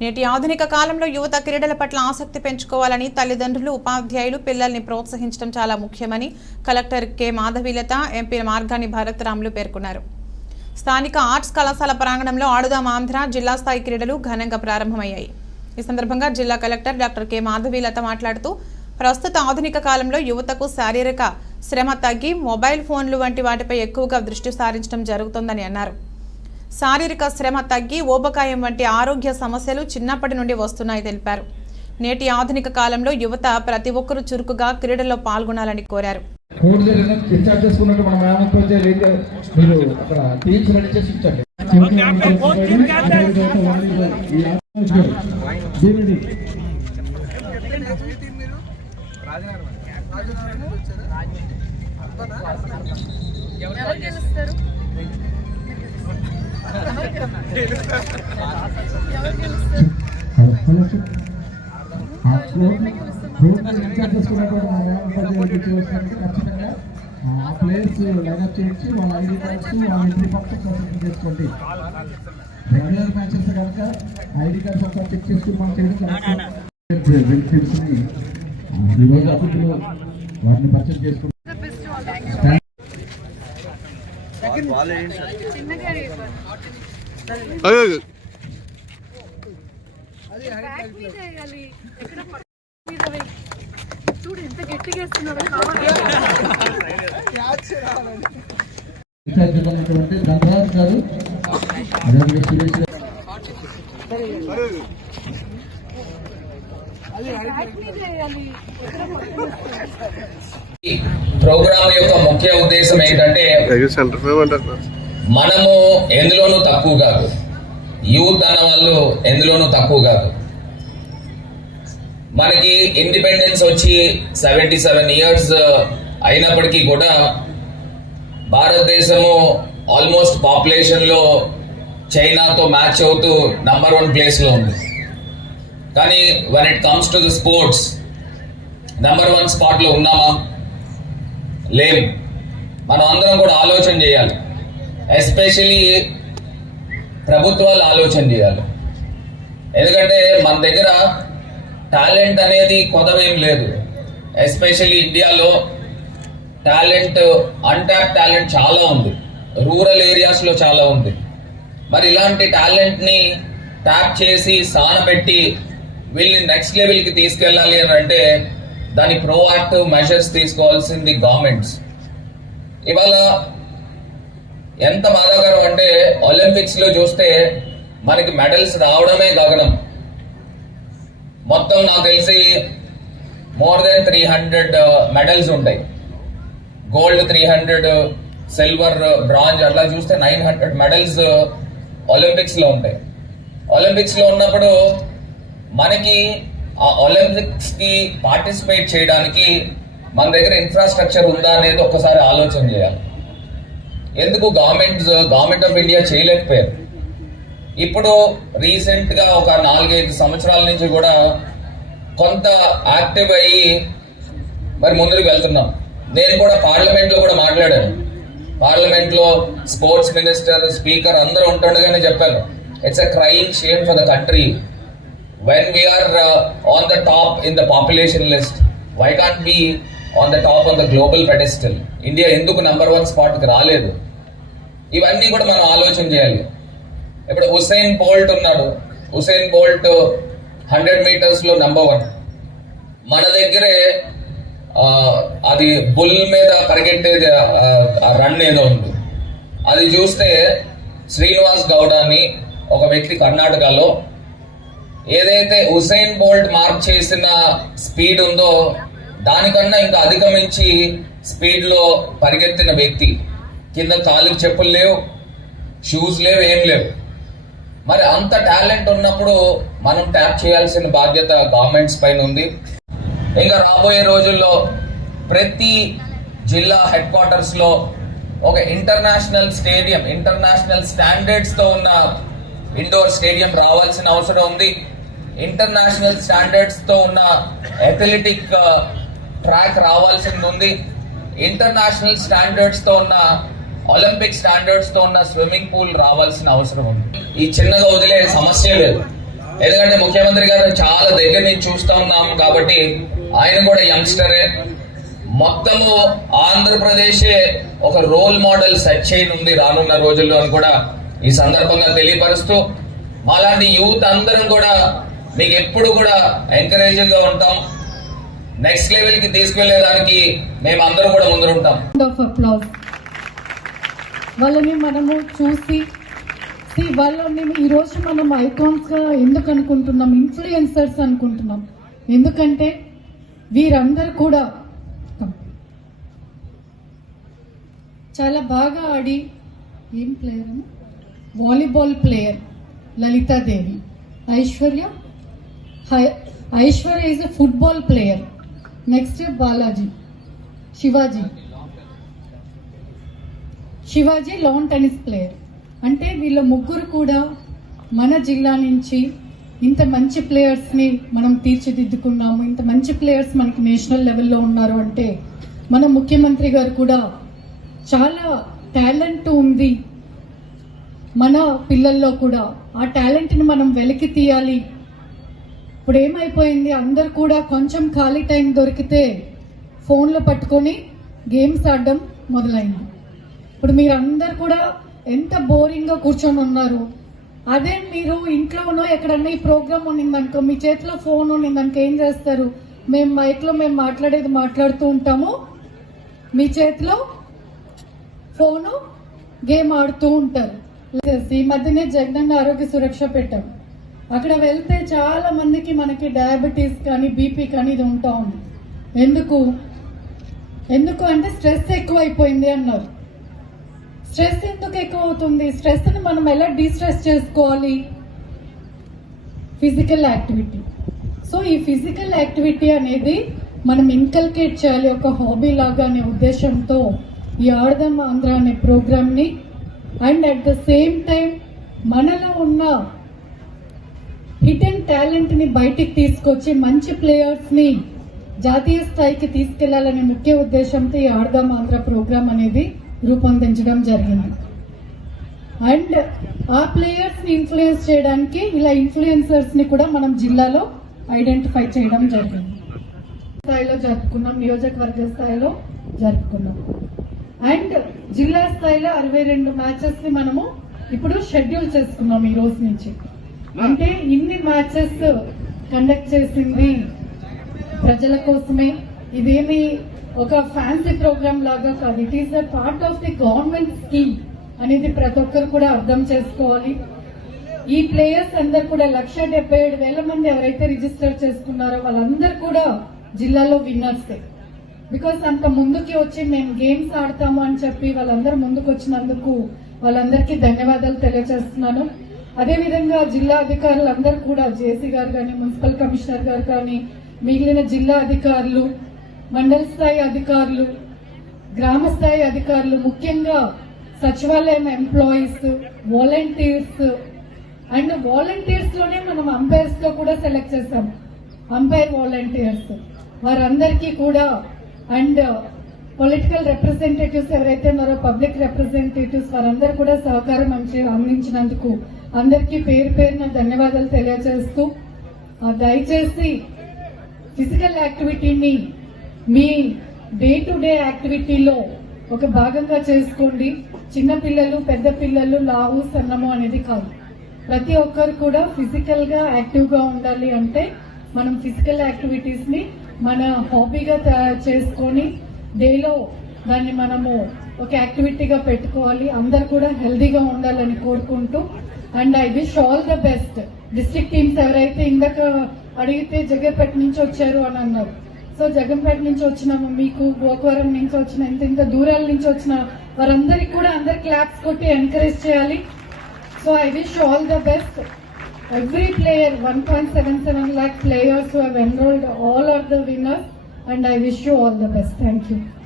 నేటి ఆధునిక కాలంలో యువత క్రీడల పట్ల ఆసక్తి పెంచుకోవాలని తల్లిదండ్రులు ఉపాధ్యాయులు పిల్లల్ని ప్రోత్సహించడం చాలా ముఖ్యమని collector K. Madhavilatha MP Margani భరత్రాములు పేర్కొన్నారు. స్థానిక ఆర్ట్స్ కళాశాల ప్రాంగణంలో ఆడుదాం ఆంధ్ర జిల్లా స్థాయి క్రీడలు ఘనంగా ప్రారంభమయ్యాయి. ఈ సందర్భంగా జిల్లా కలెక్టర్ డాక్టర్ కె. మాధవీలత మాట్లాడుతూ ప్రస్తుత ఆధునిక కాలంలో యువతకు శారీరక శ్రమ తగ్గి మొబైల్ ఫోన్లు వంటి వాటిపై ఎక్కువగా దృష్టి సారించడం జరుగుతోందని అన్నారు. శారీరక శ్రమ తగ్గి ఊబకాయం వంటి ఆరోగ్య సమస్యలు చిన్నప్పటి నుండి వస్తున్నాయి తెలిపారు. నేటి ఆధునిక కాలంలో యువత ప్రతి ఒక్కరూ చురుకుగా క్రీడల్లో పాల్గొనాలని కోరారు. కోడ్ జరిగిన ప్లేస్ లైనప్ చేయించి వాళ్ళ ఐడి కార్డ్స్ వాళ్ళ ఎంట్రీ పక్కన కన్సల్ట్ చేసుకోండి రెగ్యులర్ మ్యాచెస్ కనుక ఐడి కార్డ్స్ ఒకసారి చెక్ చేసుకుని మనం చేయడం ఈరోజు వాటిని పర్చేజ్ చేసుకుంటాం ధనరాజ్ గారు సురేష్ గారు ఈ ప్రోగ్రామ్ యొక్క ముఖ్య ఉద్దేశం ఏంటంటే మనము ఎందులోనూ తక్కువ కాదు. యూత్ అన్న వాళ్ళు ఎందులోనూ తక్కువ కాదు. మనకి ఇండిపెండెన్స్ వచ్చి సెవెంటీ సెవెన్ ఇయర్స్ అయినప్పటికీ కూడా భారతదేశము ఆల్మోస్ట్ పాపులేషన్లో చైనాతో మ్యాచ్ అవుతూ నంబర్ వన్ ప్లేస్లో ఉంది. కానీ when it comes to the sports number one స్పాట్లో ఉన్నామా? లేం. మనం అందరం కూడా ఆలోచన చేయాలి. ఎస్పెషలీ ప్రభుత్వాలు ఆలోచన చేయాలి. ఎందుకంటే మన దగ్గర టాలెంట్ అనేది కొదవేం లేదు. ఎస్పెషల్లీ ఇండియాలో టాలెంట్ అన్టాప్ టాలెంట్ చాలా ఉంది. రూరల్ ఏరియాస్లో చాలా ఉంది. మరి ఇలాంటి టాలెంట్ని ట్యాప్ చేసి సానబెట్టి వీళ్ళని నెక్స్ట్ లెవెల్కి తీసుకెళ్ళాలి అని అంటే దాని ప్రోయాక్టివ్ మెషర్స్ తీసుకోవాల్సింది గవర్నమెంట్స్. ఇవాళ ఎంత బాధాకరం అంటే ఒలింపిక్స్లో చూస్తే మనకి మెడల్స్ రావడమే గగనం. మొత్తం నాకు తెలిసి more than three hundred medals ఉంటాయి. Gold three hundred silver bronze అట్లా చూస్తే నైన్ హండ్రెడ్ మెడల్స్ ఒలింపిక్స్లో ఉంటాయి. ఒలింపిక్స్లో ఉన్నప్పుడు మనకి ఆ ఒలింపిక్స్కి పార్టిసిపేట్ చేయడానికి మన దగ్గర ఇన్ఫ్రాస్ట్రక్చర్ ఉందా అనేది ఒకసారి ఆలోచన చేయాలి. ఎందుకు గవర్నమెంట్ గవర్నమెంట్ ఆఫ్ ఇండియా చేయలేకపోయారు? ఇప్పుడు రీసెంట్గా ఒక నాలుగైదు సంవత్సరాల నుంచి కూడా కొంత యాక్టివ్ అయ్యి మరి ముందుకు వెళ్తున్నాం. నేను కూడా పార్లమెంట్లో కూడా మాట్లాడాను. పార్లమెంట్లో స్పోర్ట్స్ మినిస్టర్ స్పీకర్ అందరూ ఉంటుండగానే చెప్పాను. It's a crime shame for the country when we are on the top in the population list why can't be on the top on the global pedestal India ఎందుకు number one స్పాట్కి రాలేదు? ఇవన్నీ కూడా మనం ఆలోచన చేయాలి. ఇప్పుడు హుసేన్ బోల్ట్ ఉన్నాడు. హుసేన్ బోల్ట్ హండ్రెడ్ మీటర్స్లో నెంబర్ వన్ మన దగ్గరే అది బుల్ మీద పరిగెట్టేది రన్ ఏదో ఉంది. అది చూస్తే శ్రీనివాస్ గౌడ్ అని ఒక వ్యక్తి కర్ణాటకలో ఏదైతే హుసేన్ బోల్ట్ మార్క్ చేసిన స్పీడ్ ఉందో దానికన్నా ఇంకా అధిగమించి స్పీడ్లో పరిగెత్తిన వ్యక్తి. కింద కాలుకి చెప్పులు లేవు షూస్ లేవు ఏం లేవు. మరి అంత టాలెంట్ ఉన్నప్పుడు మనం ట్యాప్ చేయాల్సిన బాధ్యత గవర్నమెంట్స్ పైన ఉంది. ఇంకా రాబోయే రోజుల్లో ప్రతి జిల్లా హెడ్ క్వార్టర్స్లో ఒక ఇంటర్నేషనల్ స్టేడియం ఇంటర్నేషనల్ స్టాండర్డ్స్తో ఉన్న ఇండోర్ స్టేడియం రావాల్సిన అవసరం ఉంది. ఇంటర్నేషనల్ స్టాండర్డ్స్తో ఉన్న అథ్లెటిక్ ట్రాక్ uh, రావాల్సింది ఉంది. ఇంటర్నేషనల్ స్టాండర్డ్స్తో ఉన్న ఒలింపిక్ స్టాండర్డ్స్తో ఉన్న స్విమ్మింగ్ పూల్ రావాల్సిన అవసరం ఉంది. ఈ చిన్నగా వదిలే సమస్య లేదు. ఎందుకంటే ముఖ్యమంత్రి గారు చాలా దగ్గర నుంచి చూస్తా ఉన్నాం కాబట్టి ఆయన కూడా యంగ్స్టరే. మొత్తము ఆంధ్రప్రదేశే ఒక రోల్ మోడల్ సెట్ చేయనుంది రానున్న రోజుల్లో అని కూడా ఈ సందర్భంగా తెలియపరుస్తూ మాలాంటి యూత్ అందరం కూడా మీకు ఎప్పుడు కూడా ఎంకరేజ్గా ఉంటాం. నెక్స్ట్ లెవెల్కి తీసుకెళ్ళేదానికి మేము అందరం కూడా ముందు ఉంటాం వాళ్ళని మనము చూసి see, వాళ్ళని ఈరోజు మనం ఐకాన్స్గా ఎందుకు అనుకుంటున్నాం? ఇన్ఫ్లుయెన్సర్స్ అనుకుంటున్నాం. ఎందుకంటే వీరందరూ కూడా చాలా బాగా ఆడి ఏం player volleyball player Lalitha Devi. Aishwarya high- Aishwarya is a football player next Balaji. Shivaji. Shivaji lawn tennis player అంటే వీళ్ళ ముగ్గురు కూడా మన జిల్లా నుంచి ఇంత మంచి ప్లేయర్స్ని మనం తీర్చిదిద్దుకున్నాము. ఇంత మంచి ప్లేయర్స్ మనకి నేషనల్ లెవెల్లో ఉన్నారు అంటే మన ముఖ్యమంత్రి గారు కూడా చాలా టాలెంట్ ఉంది మన పిల్లల్లో కూడా. ఆ టాలెంట్ని మనం వెలికి తీయాలి. ఇప్పుడు ఏమైపోయింది? అందరు కూడా కొంచెం ఖాళీ టైం దొరికితే ఫోన్లో పట్టుకొని గేమ్స్ ఆడడం మొదలైంది. ఇప్పుడు మీరందరు కూడా ఎంత బోరింగ్గా కూర్చొని ఉన్నారు. అదే మీరు ఇంట్లోనో ఎక్కడన్నా ఈ ప్రోగ్రామ్ ఉన్నిందనుకో మీ చేతిలో ఫోన్ ఉన్నిందనుకో ఏం చేస్తారు? మేము మైక్లో మేము మాట్లాడేది మాట్లాడుతూ ఉంటాము. మీ చేతిలో ఫోను గేమ్ ఆడుతూ ఉంటారు. ఈ మధ్యనే జగనన్న ఆరోగ్య సురక్ష పెట్టాం. అక్కడ వెళ్తే చాలా మందికి మనకి డయాబెటీస్ కానీ బీపీ కానీ ఇది ఉంటా ఉంది. ఎందుకు? ఎందుకు అంటే స్ట్రెస్ ఎక్కువైపోయింది అన్నారు. స్ట్రెస్ ఎందుకు ఎక్కువ అవుతుంది? స్ట్రెస్ని మనం ఎలా డిస్ట్రెస్ చేసుకోవాలి? ఫిజికల్ యాక్టివిటీ సో ఈ ఫిజికల్ యాక్టివిటీ అనేది మనం ఇన్కల్కేట్ చేయాలి. ఒక హాబీ లాగా అనే ఉద్దేశంతో ఈ ఆడదమ్మ ఆంధ్ర అనే ప్రోగ్రామ్ని. And at the same time మనలో ఉన్న హిట్ అండ్ టాలెంట్ని బయటికి తీసుకొచ్చి మంచి ప్లేయర్స్ని జాతీయ స్థాయికి తీసుకెళ్ళాలనే ముఖ్య ఉద్దేశంతో ఈ ఆడదాం ఆంధ్ర ప్రోగ్రామ్ అనేది రూపొందించడం జరిగింది. అండ్ ఆ ప్లేయర్స్ని ఇన్ఫ్లుయెన్స్ చేయడానికి ఇలా ఇన్ఫ్లుయెన్సర్స్ని కూడా మనం జిల్లాలో ఐడెంటిఫై చేయడం జరిగింది. స్థాయిలో జరుపుకున్నాం నియోజకవర్గ స్థాయిలో జరుపుకున్నాం. అండ్ జిల్లా స్థాయిలో అరవై రెండు మ్యాచెస్ని మనము ఇప్పుడు షెడ్యూల్ చేసుకున్నాం ఈ రోజు నుంచి. అంటే ఇన్ని మ్యాచెస్ కండక్ట్ చేసింది ప్రజల కోసమే ఇదేమి ఒక ఫ్యాన్సీ ప్రోగ్రామ్ లాగా కాదు. It is a part of the government scheme అనేది ప్రతి ఒక్కరు కూడా అర్థం చేసుకోవాలి. ఈ ప్లేయర్స్ అందరు కూడా లక్ష డెబ్బై ఏడు వేల మంది ఎవరైతే రిజిస్టర్ చేసుకున్నారో వాళ్ళందరూ కూడా జిల్లాలో విన్నర్సే బికాస్ అంత ముందుకి వచ్చి మేము గేమ్స్ ఆడతాము అని చెప్పి వాళ్ళందరూ ముందుకు వచ్చినందుకు వాళ్ళందరికీ ధన్యవాదాలు తెలియజేస్తున్నాను. అదేవిధంగా జిల్లా అధికారులు అందరూ కూడా జేసీ గారు కానీ మున్సిపల్ కమిషనర్ గారు కానీ మిగిలిన జిల్లా అధికారులు మండల స్థాయి అధికారులు గ్రామ స్థాయి అధికారులు ముఖ్యంగా సచివాలయం ఎంప్లాయీస్ వాలంటీర్స్ అండ్ వాలంటీర్స్లోనే మనం అంపైర్స్లో కూడా సెలెక్ట్ చేస్తాం. అంపైర్ వాలంటీర్స్ వారందరికీ కూడా అండ్ పొలిటికల్ రిప్రజెంటేటివ్స్ ఎవరైతే ఉన్నారో పబ్లిక్ రిప్రజెంటేటివ్స్ వారందరూ కూడా సహకారం అందించినందుకు అందరికీ పేరు పేరున ధన్యవాదాలు తెలియజేస్తూ దయచేసి ఫిజికల్ యాక్టివిటీని మీ డే టు డే యాక్టివిటీలో ఒక భాగంగా చేసుకోండి. చిన్న పిల్లలు పెద్ద పిల్లలు లావు సన్నము అనేది కాదు. ప్రతి ఒక్కరు కూడా ఫిజికల్గా యాక్టివ్గా ఉండాలి అంటే మనం ఫిజికల్ యాక్టివిటీస్ని మన హాబీగా తయారు చేసుకొని డేలో దాన్ని మనము ఒక యాక్టివిటీగా పెట్టుకోవాలి. అందరు కూడా హెల్దీగా ఉండాలని కోరుకుంటూ and I wish all the best district teams ఎవరైతే ఇందాక అడిగితే జగన్పేట నుంచి వచ్చారు అని అన్నారు. సో జగన్పేట నుంచి వచ్చిన మీకు గోకవరం నుంచి వచ్చిన ఇంత ఇంత దూరాల నుంచి వచ్చిన. వారందరికి కూడా అందరు క్లాప్స్ కొట్టి ఎంకరేజ్ చేయాలి. So I wish all the best every player one point seven seven lakh players who enrolled all are the winners and I wish you all the best thank you